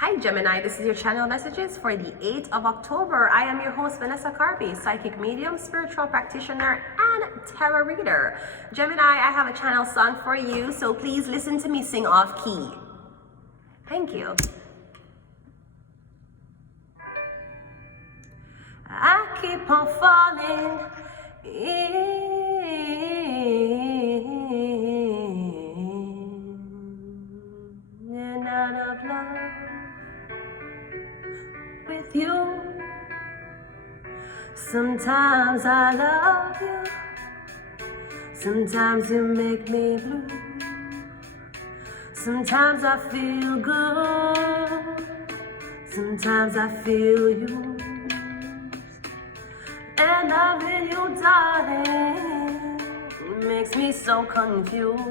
Hi Gemini, this is your channel messages for the 8th of October. I am your host Vanessa Carby, psychic medium, spiritual practitioner, and tarot reader. Gemini, I have a channel song for you, so please listen to me sing off key. Thank you. I keep on falling in and out of love with you. Sometimes I love you, sometimes you make me blue, sometimes I feel good, sometimes I feel used, and loving you, darling, makes me so confused.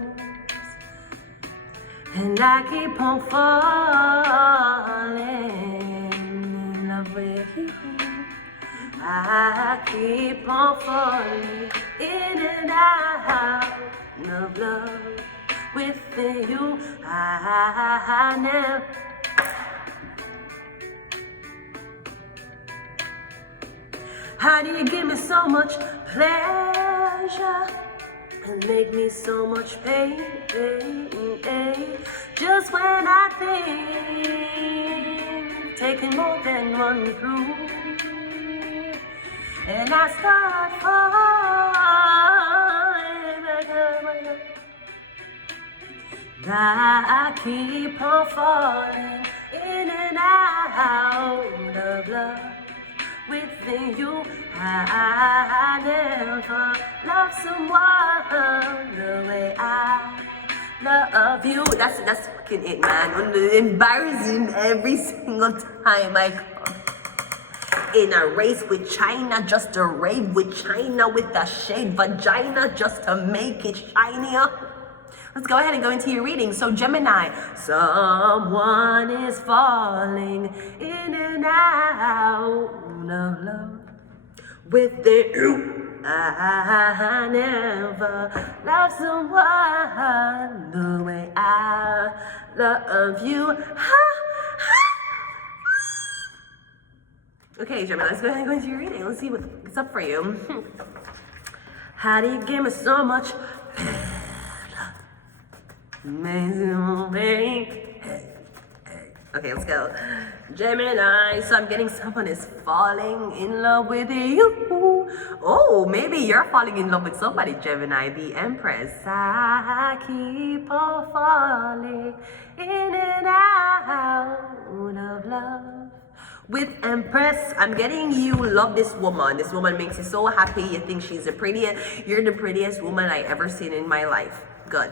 And I keep on falling in love with you. I keep on falling in and out of love with you. I never. How do you give me so much pleasure and make me so much pain? Just when I think taking more than one through, and I start falling, I keep on falling in and out of love with you. I never love someone the way I love you. That's fucking it, man. Embarrassing every single time I come in a race with China, just to rave with China with a shade vagina just to make it shinier. Let's go ahead and go into your reading. So Gemini, someone is falling in and out of love with you. I never love someone the way I love you. Okay, Gemini, let's go ahead and go into your reading. Let's see what's up for you. How do you give me so much amazing pain? Okay, let's go. Gemini, so I'm getting someone is falling in love with you. Oh, maybe you're falling in love with somebody, Gemini, the Empress. I keep on falling in and out of love with Empress. I'm getting you love this woman. This woman makes you so happy. You think she's the prettiest. You're the prettiest woman I ever seen in my life. Good.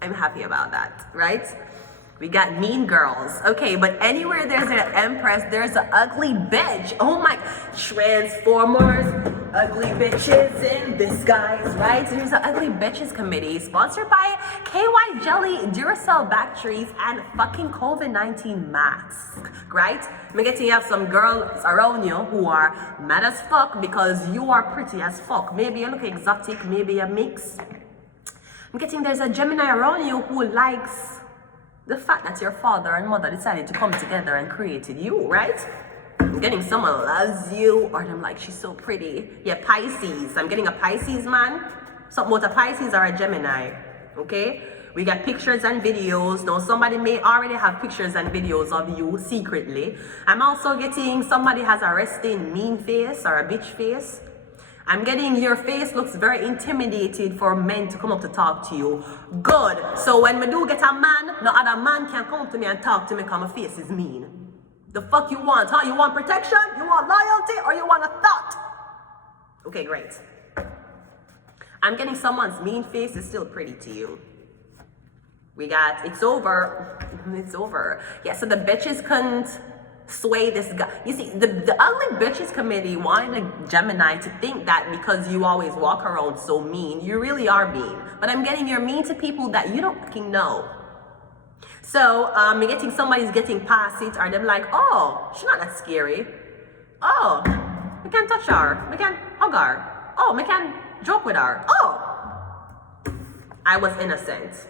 I'm happy about that, right? We got mean girls. Okay, but anywhere there's an Empress, there's an ugly bitch. Oh my, Transformers, ugly bitches in disguise, right? So there's an ugly bitches committee sponsored by KY Jelly, Duracell batteries, and fucking COVID-19 masks, right? I'm getting you have some girls around you who are mad as fuck because you are pretty as fuck. Maybe you look exotic, maybe a mix. I'm getting there's a Gemini around you who likes the fact that your father and mother decided to come together and created you, right? I'm getting someone loves you, or them like, she's so pretty. Yeah, Pisces. I'm getting a Pisces man. Something about a Pisces or a Gemini, okay? We got pictures and videos. Now, somebody may already have pictures and videos of you secretly. I'm also getting somebody has a resting mean face or a bitch face. I'm getting your face looks very intimidated for men to come up to talk to you. Good. So when me do get a man, no other man can come to me and talk to me because my face is mean. The fuck you want, huh? You want protection? You want loyalty? Or you want a thought? Okay, great. I'm getting someone's mean face is still pretty to you. We got, it's over. It's over. Yeah, so the bitches couldn't sway this guy. You see, the ugly bitches committee wanted a Gemini to think that because you always walk around so mean, you really are mean. But I'm getting you're mean to people that you don't fucking know. So you're getting somebody's getting past it, or them like, oh, she's not that scary. Oh, we can touch her. We can hug her. Oh, we can joke with her. Oh, I was innocent.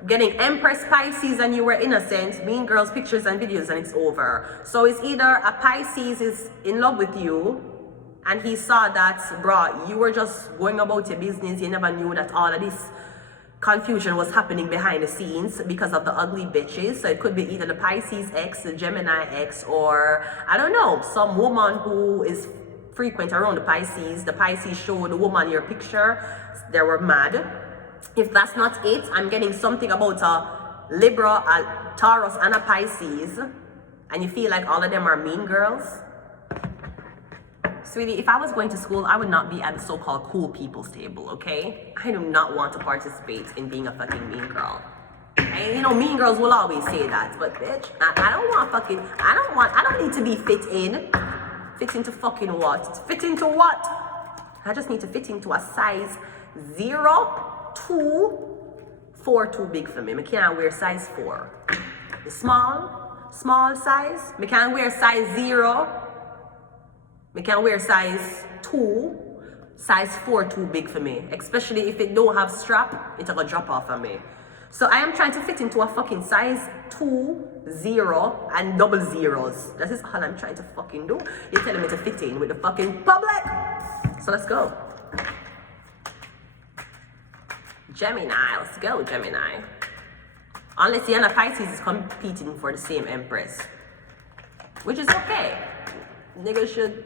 I'm getting Empress Pisces and you were innocent, Mean Girls pictures and videos and it's over. So it's either a Pisces is in love with you and he saw that, bro, you were just going about your business, you never knew that all of this confusion was happening behind the scenes because of the ugly bitches. So it could be either the Pisces X, the Gemini X, or I don't know, some woman who is frequent around the Pisces. The Pisces showed the woman your picture, they were mad. If that's not it, I'm getting something about a Libra, a Taurus, and a Pisces, and you feel like all of them are mean girls. Sweetie, if I was going to school, I would not be at the so-called cool people's table, okay? I do not want to participate in being a fucking mean girl. And you know, mean girls will always say that, but bitch, I don't want fucking, I don't need to be fit in. Fit into fucking what? Fit into what? I just need to fit into a size 0, 2, 4 too big for me. I can't wear size 4. The small size. I can't wear size 0. I can wear size 2, size 4 too big for me. Especially if it don't have strap, it's gonna drop off on me. So I am trying to fit into a fucking size 2, 0, and double zeros. That is all I'm trying to fucking do. You're telling me to fit in with the fucking public. So let's go. Gemini, let's go, Gemini. Unless the other Pisces is competing for the same Empress. Which is okay. Niggas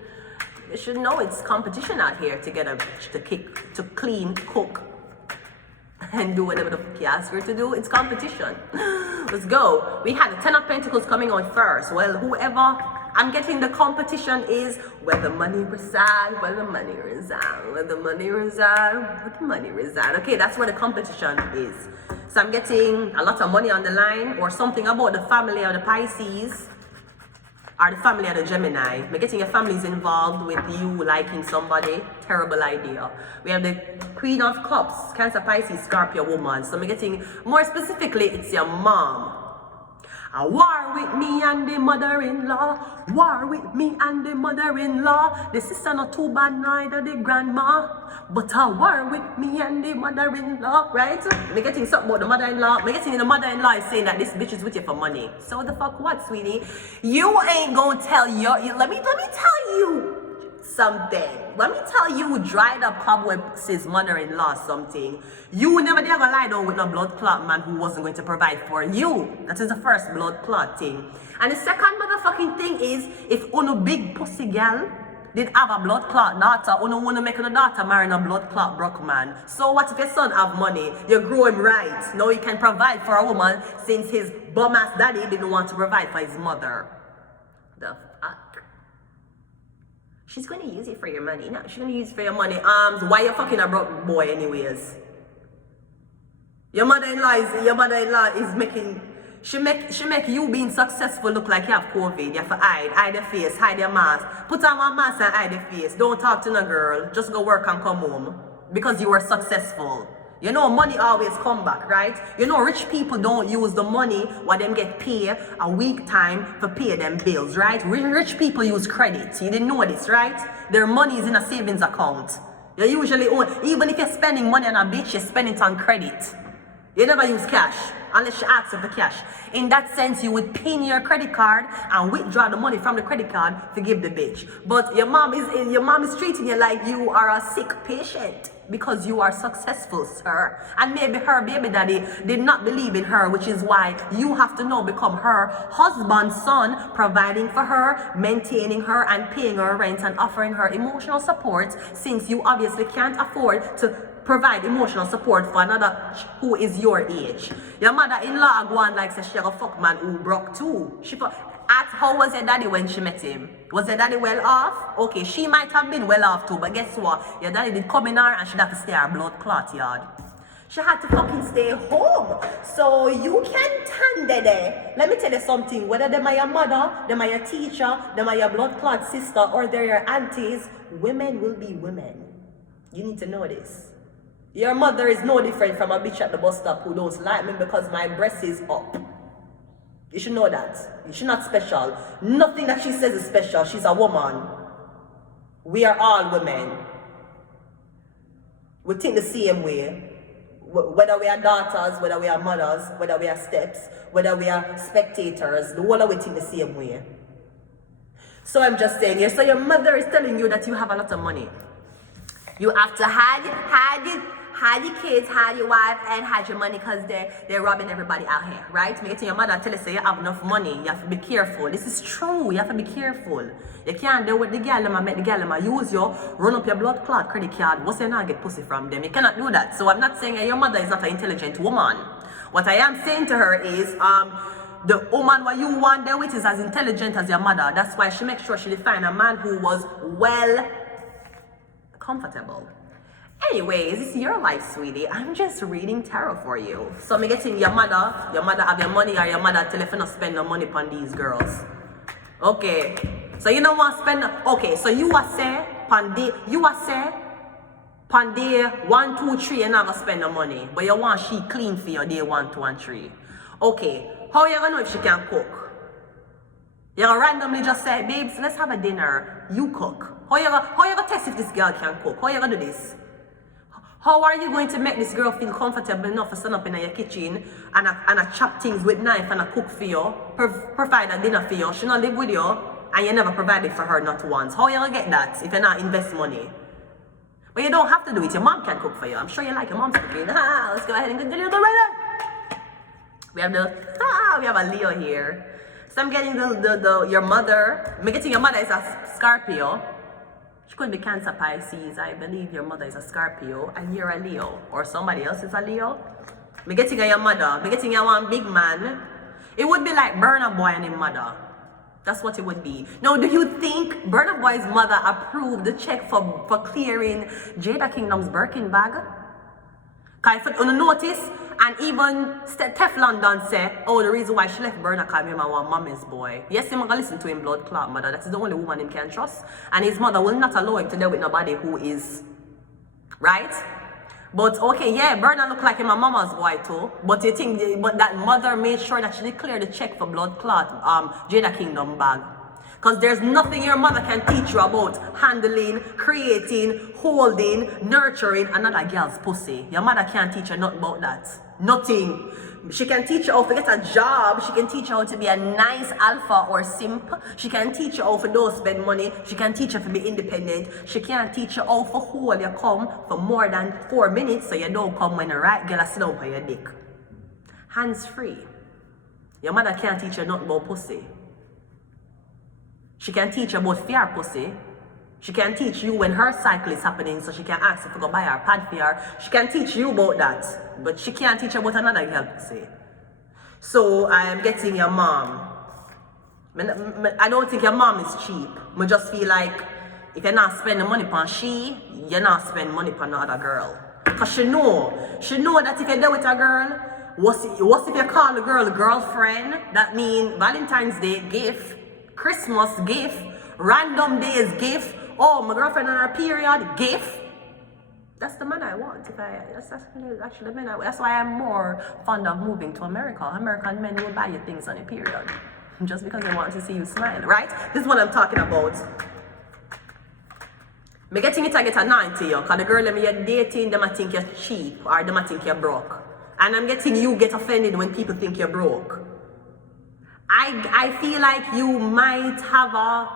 should know it's competition out here to get a bitch to clean, cook, and do whatever the fuck you ask her to do. It's competition. Let's go. We had the 10 of Pentacles coming out first. Well, whoever I'm getting the competition is where the money reside, where the money reside, where the money reside, where the money reside. Okay, that's where the competition is. So I'm getting a lot of money on the line, or something about the family of the Pisces, or the family of the Gemini. I'm getting your families involved with you liking somebody. Terrible idea. We have the Queen of Cups, Cancer, Pisces, Scorpio woman. So I'm getting, more specifically, it's your mom. A war with me and the mother-in-law. War with me and the mother-in-law. The sister not too bad, neither the grandma. But a war with me and the mother-in-law, right? I'm getting something about the mother-in-law. I'm getting the mother-in-law is saying that this bitch is with you for money. So what the fuck what, sweetie? You ain't gonna tell let me tell you something. Let me tell you, dried up cobwebs' mother-in-law something. You never ever lie down with no blood clot man who wasn't going to provide for you. That is the first blood clot thing. And the second motherfucking thing is, if uno big pussy girl did have a blood clot daughter, uno wanna make a daughter marry a blood clot broke man. So what if your son have money? You grow him right. Now he can provide for a woman since his bum ass daddy didn't want to provide for his mother. The fuck? She's gonna use it for your money. No, she's gonna use it for your money. Why you fucking a broke boy anyways? Your mother-in-law is making, she make you being successful look like you have COVID. You have to hide your face, hide your mask. Put on one mask and hide your face. Don't talk to no girl. Just go work and come home. Because you were successful. You know, money always come back, right? You know, rich people don't use the money while them get paid a week time for pay them bills, right? Rich people use credit. You didn't know this, right? Their money is in a savings account. You usually own, even if you're spending money on a bitch, you spend it on credit. You never use cash unless she asks you for cash. In that sense, you would pin your credit card and withdraw the money from the credit card to give the bitch. But your mom is treating you like you are a sick patient because you are successful, sir. And maybe her baby daddy did not believe in her, which is why you have to now become her husband's son, providing for her, maintaining her, and paying her rent and offering her emotional support, since you obviously can't afford to provide emotional support for another who is your age. Your mother-in-law go on like say she a fuck man who broke too. Ask how was your daddy when she met him? Was your daddy well off? Okay, she might have been well off too, but guess what? Your daddy did come in her and she'd have to stay at her blood clot yard. She had to fucking stay home. So you can't stand there. Let me tell you something. Whether them are your mother, them are your teacher, them are your blood clot sister, or they're your aunties, women will be women. You need to know this. Your mother is no different from a bitch at the bus stop who don't like me because my breast is up. You should know that. She's not special. Nothing that she says is special. She's a woman. We are all women. We think the same way. Whether we are daughters, whether we are mothers, whether we are steps, whether we are spectators, the whole of it in the same way. So I'm just saying here, so your mother is telling you that you have a lot of money. You have to hide your kids, hide your wife, and hide your money because they're robbing everybody out here, right? Make it to your mother tell you say you have enough money. You have to be careful. This is true. You have to be careful. You can't do what the girl make the girl use you, run up your blood clot credit card. What's you not get pussy from them? You cannot do that. So I'm not saying your mother is not an intelligent woman. What I am saying to her is the woman what you want there with is as intelligent as your mother. That's why she makes sure she define a man who was well comfortable. Anyways, it's your life, sweetie. I'm just reading tarot for you. So I'm getting your mother have your money or your mother tell you if you not spend no money on these girls. Okay. So you don't want to spend okay, so you are say Panday 1, 2, 3 you're not gonna spend no money. But you want she clean for your day 1, 2, and 3. Okay. How you gonna know if she can cook? You're gonna randomly just say, babes, let's have a dinner. You cook. How you gonna test if this girl can cook? How you gonna do this? How are you going to make this girl feel comfortable enough to stand up in your kitchen and chop things with knife and cook for you, provide a dinner for you? She not live with you and you never provided for her not once. How you gonna get that if you not invest money? But you don't have to do it. Your mom can cook for you. I'm sure you like your mom's cooking. Let's go ahead and continue the right. We have a Leo here. So I'm getting your mother. I'm getting your mother is a Scorpio. She could be Cancer, Pisces. I believe your mother is a Scorpio and you're a Leo. Or somebody else is a Leo. I'm getting your mother. I'm getting your one big man. It would be like Burna Boy and his mother. That's what it would be. Now, do you think Burna Boy's mother approved the check for clearing Jada Kingdom's Birkin bag? Because if you notice, and even Teflon done say, oh, the reason why she left Burna because him want mommy's boy. Yes, him gonna listen to him blood clot mother. That is the only woman him can trust. And his mother will not allow him to deal with nobody who is right. But okay, yeah, Burna look like him a mama's boy too. But you think, but that mother made sure that she declared the check for blood clot Jada Kingdom bag. Because there's nothing your mother can teach you about handling, creating, holding, nurturing another girl's pussy. Your mother can't teach you nothing about that. Nothing. She can teach you how to get a job. She can teach you how to be a nice alpha or simp. She can teach you how to don't spend money. She can teach you how to be independent. She can't teach you how to hold your cum for more than 4 minutes so you don't come when the right girl sit down for your dick. Hands free. Your mother can't teach you nothing about pussy. She can teach you about fear pussy. She can teach you when her cycle is happening so she can ask if you go buy her pad for her. She can teach you about that. But she can't teach you about another girl pussy. So I am getting your mom. I don't think your mom is cheap. I just feel like if you're not spending money on she, you're not spending money on another girl. Because she know that if you're there with a girl, what's if you call the girl girlfriend? That means Valentine's Day gift, Christmas gift, random days gift, oh my girlfriend on her period gift. That's the man I want. That's actually the man I want. That's why I'm more fond of moving to America. American men will buy you things on a period. Just because they want to see you smile, right? This is what I'm talking about. Me getting it I get a 90 you, because the girl them you're dating, them I think you're cheap or them I think you're broke. And I'm getting you get offended when people think you're broke. I feel like you might have a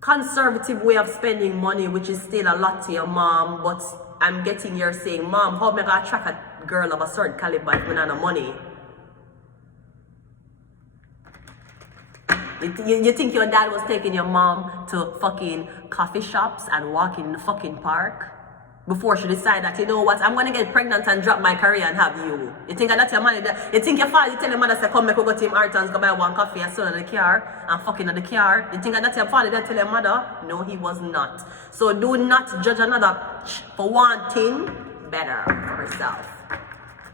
conservative way of spending money, which is still a lot to your mom, but I'm getting you're saying, Mom, how am I gonna attract a girl of a certain caliber if we don't have money? You think your dad was taking your mom to fucking coffee shops and walking in the fucking park before she decided that, you know what, I'm gonna get pregnant and drop my career and have you? You think that's your money? You think your father, you tell your mother, say, come, make we go to Tim Hortons, go buy one coffee and sit in the car and fucking in the car? You think that's your father that tell your mother? No, he was not. So do not judge another for wanting better for herself.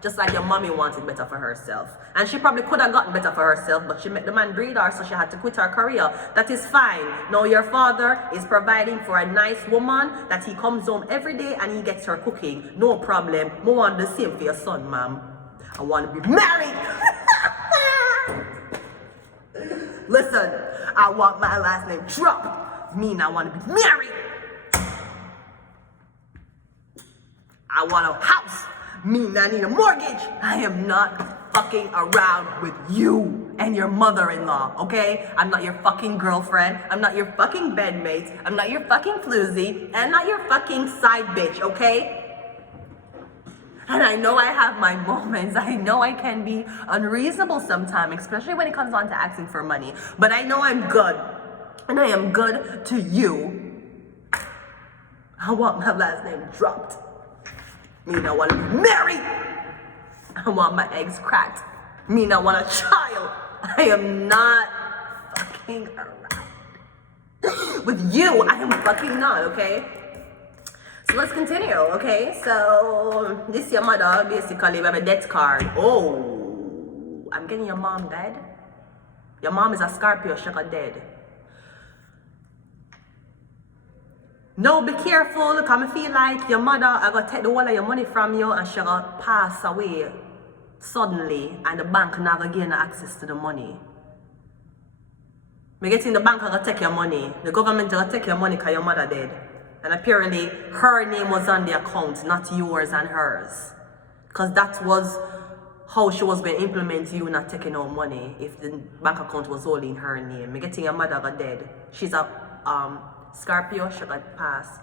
Just like your mommy wanted better for herself. And she probably could have gotten better for herself, but she made the man breed her, so she had to quit her career. That is fine. Now your father is providing for a nice woman that he comes home every day and he gets her cooking. No problem. I want the same for your son, ma'am. I want to be married. Listen, I want my last name Trump. I want to be married. I want a house. Me not need a mortgage. I am not fucking around with you and your mother-in-law, okay? I'm not your fucking girlfriend. I'm not your fucking bedmate. I'm not your fucking floozy. And I'm not your fucking side bitch, okay? And I know I have my moments. I know I can be unreasonable sometimes, especially when it comes on to asking for money. But I know I'm good. And I am good to you. I want my last name dropped. Me not want to be married. I want my eggs cracked. Me not want a child. I am not fucking around with you. I am fucking not, okay? So let's continue, okay? So this is your mother, basically, we have a death card. Oh, I'm getting your mom dead. Your mom is a Scorpio, she got dead. No, be careful, because I feel like your mother I gonna take the whole of your money from you and she gonna pass away suddenly and the bank not gonna gain access to the money. Me getting the bank gonna take your money. The government gonna take your money because your mother dead. And apparently her name was on the account, not yours and hers. Because that was how she was going to implement you not taking out money if the bank account was only in her name. Me getting your mother got dead. She's a Scorpio, she got passed.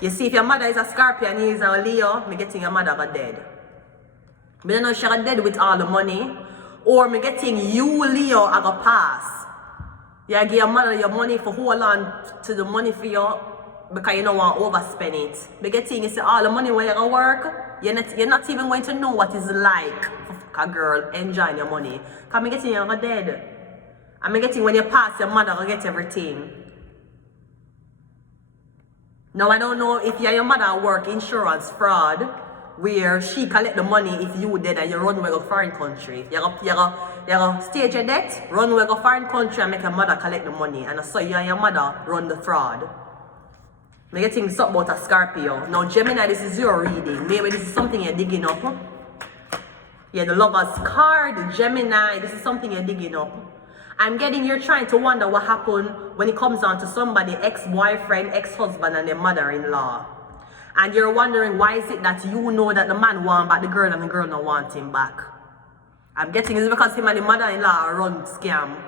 You see, if your mother is a Scorpio and you is a Leo, me getting your mother got dead. Me don't know if she got dead with all the money, or me getting you, Leo, I got pass. You give your mother your money for hold on to the money for you because you don't want to overspend it. Me getting you see all the money when you go work, you're not even going to know what it's like for a girl enjoying your money. Because me getting you got dead. And me getting when you pass, your mother will get everything. Now, I don't know if you and your mother work insurance fraud, where she collect the money if you dead and you run away to foreign country. You go stage your debt, run away to foreign country and make your mother collect the money. And so you and your mother run the fraud. I get things up about a Scorpio. Now, Gemini, this is your reading. Maybe this is something you're digging up. Yeah, the Lover's card, the Gemini, this is something you're digging up. I'm getting you're trying to wonder what happened when it comes down to somebody, ex-boyfriend, ex-husband, and their mother-in-law. And you're wondering why is it that you know that the man want back the girl and the girl don't want him back. I'm getting it's because him and the mother-in-law run scam.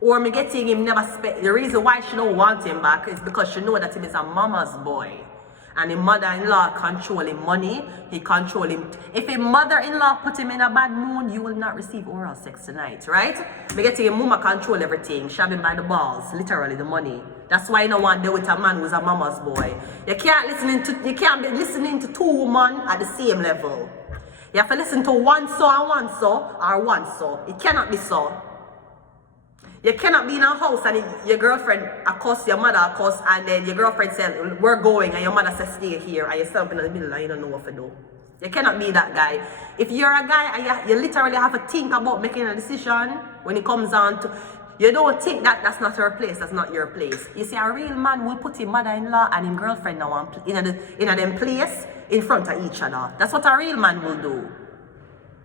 Or me getting him never spend. The reason why she don't want him back is because she know that he is a mama's boy. And the mother-in-law control him money, he control him. If a mother-in-law put him in a bad mood, you will not receive oral sex tonight, right? Me getting a mama control everything, shove him by the balls, literally the money. That's why you don't want to deal with a man who's a mama's boy. You can't be listening to two women at the same level. You have to listen to one so and one so, or one so. It cannot be so. You cannot be in a house and your girlfriend accosts your mother accosts and then your girlfriend says, we're going, and your mother says, stay here, and you're still in the middle and you don't know what to do. You cannot be that guy. If you're a guy and you literally have to think about making a decision when it comes on to, you don't think that that's not her place, that's not your place. You see, a real man will put his mother-in-law and his girlfriend now in them place in front of each other. That's what a real man will do.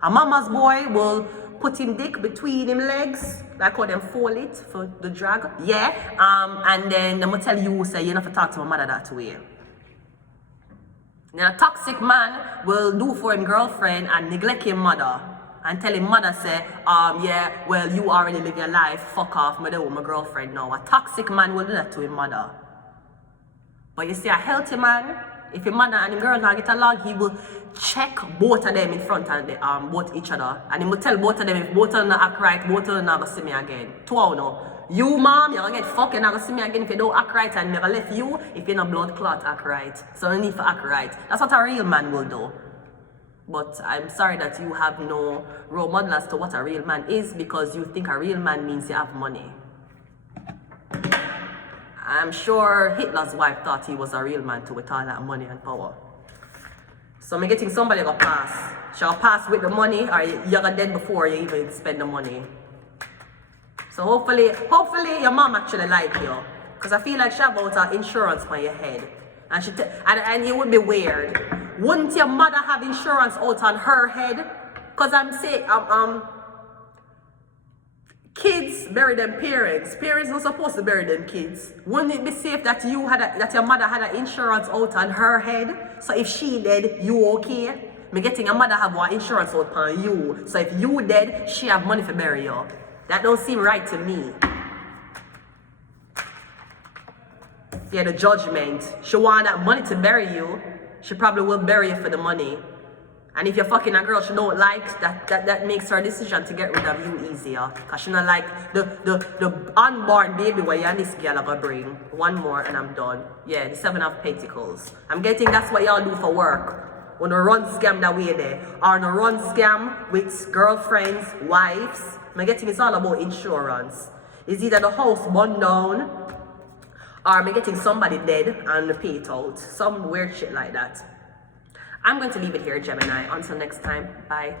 A mama's boy will put him dick between him legs, like how them fold it for the drag. Yeah. And then I'm gonna tell you, say you don't have to talk to my mother that way. Now a toxic man will do for him girlfriend and neglect his mother and tell him mother say, yeah, well you already live your life, fuck off, me there with my girlfriend now. A toxic man will do that to his mother. But you see a healthy man, if your mother and the girl not get along, he will check both of them in front of the, both each other. And he will tell both of them if both of them act right, both of them not gonna see me again. Two out now. You mom, you're gonna get fucked, you're not gonna see me again if you don't act right, and never left you if you're not blood clot act right. So you need to act right. That's what a real man will do. But I'm sorry that you have no role model as to what a real man is, because you think a real man means you have money. I'm sure Hitler's wife thought he was a real man too with all that money and power. So I'm getting somebody gonna pass. She'll pass with the money, or you're gonna dead before you even spend the money. So hopefully your mom actually like you. Because I feel like she have about her insurance on your head. And and it would be weird. Wouldn't your mother have insurance out on her head? Because I'm saying, kids bury them parents. Parents not supposed to bury them kids. Wouldn't it be safe that your mother had an insurance out on her head? So if she dead, you okay? Me getting your mother have one insurance out on you. So if you dead, she have money for bury you. That don't seem right to me. Yeah, the judgment. She want that money to bury you. She probably will bury you for the money. And if you're fucking a girl she don't like, that makes her decision to get rid of you easier. Cause she not like the unborn baby where you and this girl are gonna bring. One more and I'm done. Yeah, the 7 of Pentacles. I'm getting that's what y'all do for work. When you run scam that way there. Or no run scam with girlfriends, wives. I'm getting it's all about insurance. It's either the house burned down, or I'm getting somebody dead and pay it out. Some weird shit like that. I'm going to leave it here, Gemini. Until next time, bye.